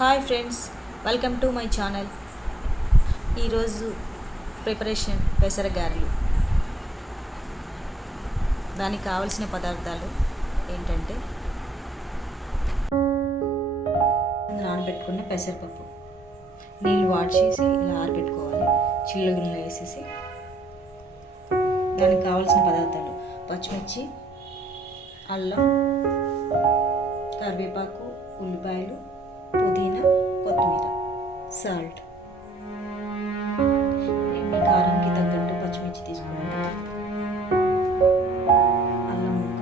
Hi friends, welcome to my channel. ఈరోజు preparation పెసర గారెలు. దానికి కావలసిన పదార్థాలు ఏంటంటే నానబెట్టుకున్న పెసరపప్పు నీళ్ళు వాడ్చేసి ఇలా ఆరబెట్టుకోవాలి. చిల్లు గిన్నెలో వేసేసి దానికి కావాల్సిన పదార్థాలు పచ్చిమిర్చి, అల్లం, కరివేపాకు, ఉల్లిపాయలు, పుదీనా, కొత్తిమీర, సాల్ట్. మీ కారంకి తగ్గట్టు పచ్చిమిర్చి తీసుకోండి. అల్లం ముక్క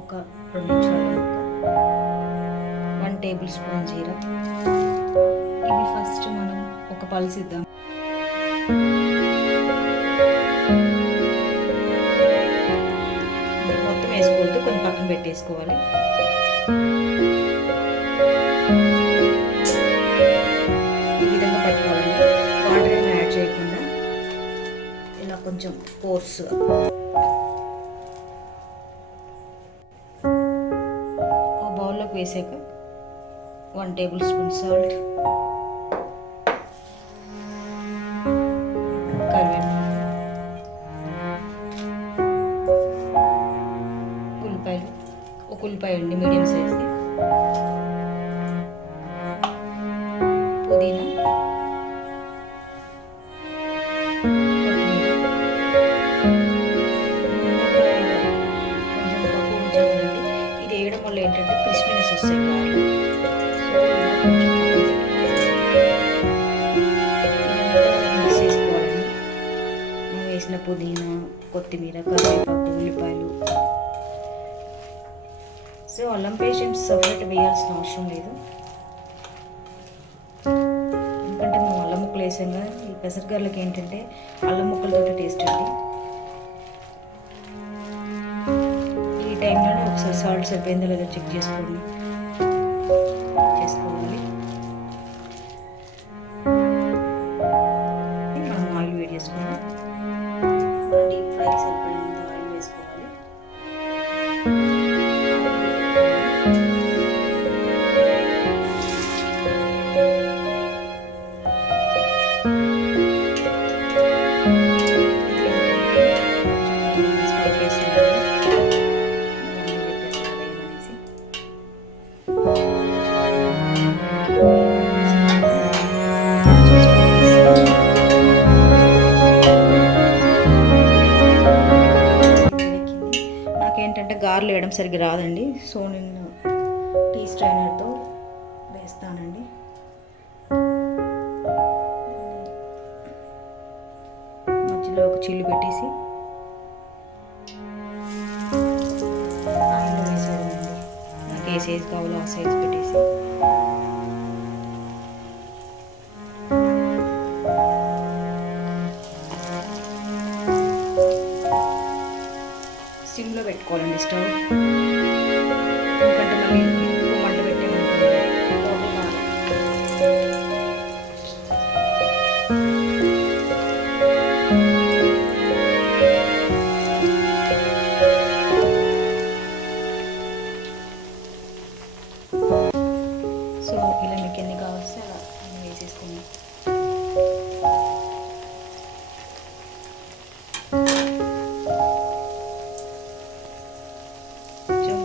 ఒక 2 నిమిషాల ముక్క, 1 టేబుల్ స్పూన్ జీరా. ఇవి ఫస్ట్ మనం ఒక పల్సిద్దాం. మొత్తం వేసుకోవద్దు, కొన్ని పక్కన పెట్టేసుకోవాలి. వాటర్ ఏమి యాడ్ చేయకుండా ఇలా కొంచెం కోర్స్ బౌల్లోకి వేసాక 1 టేబుల్ స్పూన్ సాల్ట్, కరివేపాకు, ఉల్లిపాయలు, ఒక ఉల్లిపాయ అండి మీడియం సైజ్ది, పుదీనా, ఇది వేయడం వల్ల ఏంటంటే క్రిస్పీనెస్ వస్తాయి గారెలు. మిక్స్ చేసుకోవాలండి. మనం వేసిన పుదీనా, కొత్తిమీర, కరివేపాకు, ఉల్లిపాయలు. సో అల్లం పేస్ట్ సపరేట్ వేయాల్సిన అవసరం లేదు, ఎందుకంటే మనం అల్లం ముక్కలు వేసాం కదా. ఈ పెసరగారెలకి ఏంటంటే అల్లం ముక్కలతో టేస్ట్ అండి. ఈ టైంలోనే ఒకసారి సాల్ట్ సరిపోయిందో లేదో చెక్ చేసుకోవాలి. మనం ఆయిల్ వేడి చేసుకోవాలి. డీప్ ఫ్రై సరిపోయినంత ఆయిల్ వేసుకోవాలి. నాకేంటంటే గారెలు వేయడం సరిగ్గా రాదండి, సో నేను టీ స్ట్రైనర్తో వేస్తానండి. మధ్యలో ఒక చిల్లు పెట్టేసి ఆయిల్లో వేసేదండి. నాకు ఏ సైజు కావాలో ఆ సైజు పెట్టేసి సిమ్లో పెట్టుకోవాలండి స్టవ్, ఎందుకంటే మళ్ళీ ఎక్కువ మంట పెట్టేమనుకోండి లోపల కాదు. సో ఇలా మీకు ఎన్ని కావాల్సి అలా అన్నీ వేసేసుకోండి.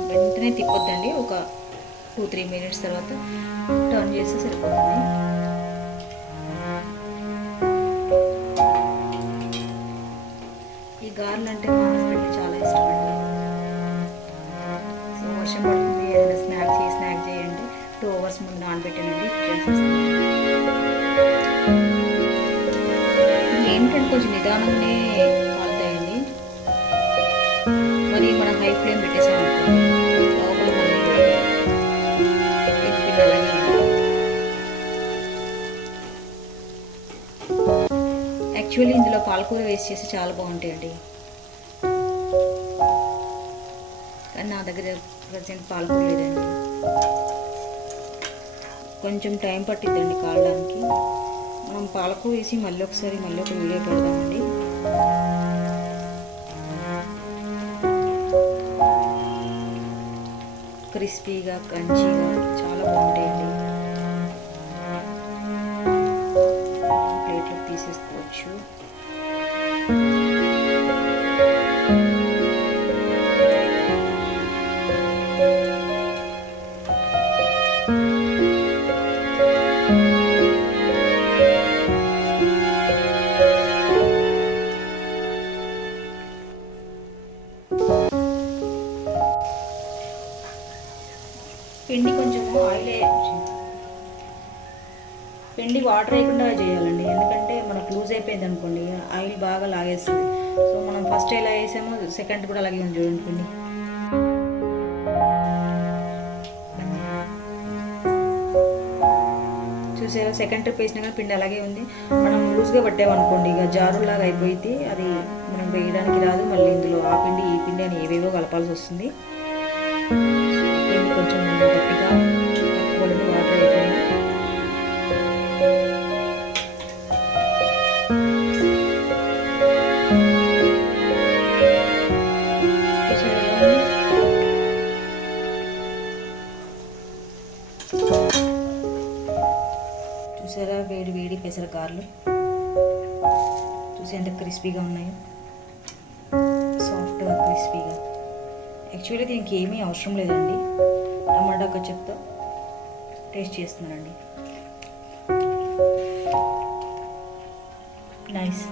వెంటనే తిప్పొద్దండి, ఒక 2-3 మినిట్స్ తర్వాత టర్న్ చేస్తే సరిపోతుంది. ఈ గారెలు అంటే మా హస్బెండ్కి చాలా ఇష్టం అండి. సో వర్షం పడుతుంది, ఏదైనా స్నాక్ చేయండి. 2 అవర్స్ ముందు నానబెట్టానండి. ఏంటంటే కొంచెం నిదానంగానే కాలుతాయండి. మరి మనం హై ఫ్లేమ్ పెట్టేసామనుకోండి లోపల మళ్ళీ పిన్ అలాగే ఉంటుంది. యాక్చువల్లీ ఇందులో పాలకూర వేస్ట్ చేసి చాలా బాగుంటాయండి, కానీ నా దగ్గర ప్రజెంట్ పాలకూర లేదండి. కొంచెం టైం పట్టిద్దండి కాలడానికి. మనం పాలకూర వేసి మళ్ళీ ఒక వీడియో పెడదామండి. క్రిస్పీగా క్రంచీగా చాలా బాగుంటాయండి. వేసుకోవచ్చు. పిండి కొంచెం పిండి వాటర్ వేయకుండా చేయాలండి, ఎందుకంటే మనకు లూజ్ అయిపోయింది అనుకోండి ఆయిల్ బాగా లాగేస్తుంది. సో మనం ఫస్ట్ ఎలా వేసామో సెకండ్ కూడా అలాగే ఉంది చూడండి పిండి. చూసారా, సెకండ్ ట్రిప్ వేసినా కానీ పిండి అలాగే ఉంది. మనం లూజ్గా పట్టామనుకోండి ఇక జారులాగా అయిపోయింది, అది మనం వేయడానికి రాదు. మళ్ళీ ఇందులో ఆ పిండి ఈ పిండి అని ఏవేవో కలపాల్సి వస్తుంది. పిండి కొంచెం గట్టిగా పొడిని వాటర్ వేయకుండా చూసారా, వేడి వేడి పెసర గారెలు చూసి ఎంత క్రిస్పీగా ఉన్నాయో, సాఫ్ట్గా క్రిస్పీగా. యాక్చువల్లీ దీనికి ఏమీ అవసరం లేదండి, టమాటా కచప్తో టేస్ట్ చేస్తున్నానండి. నైస్.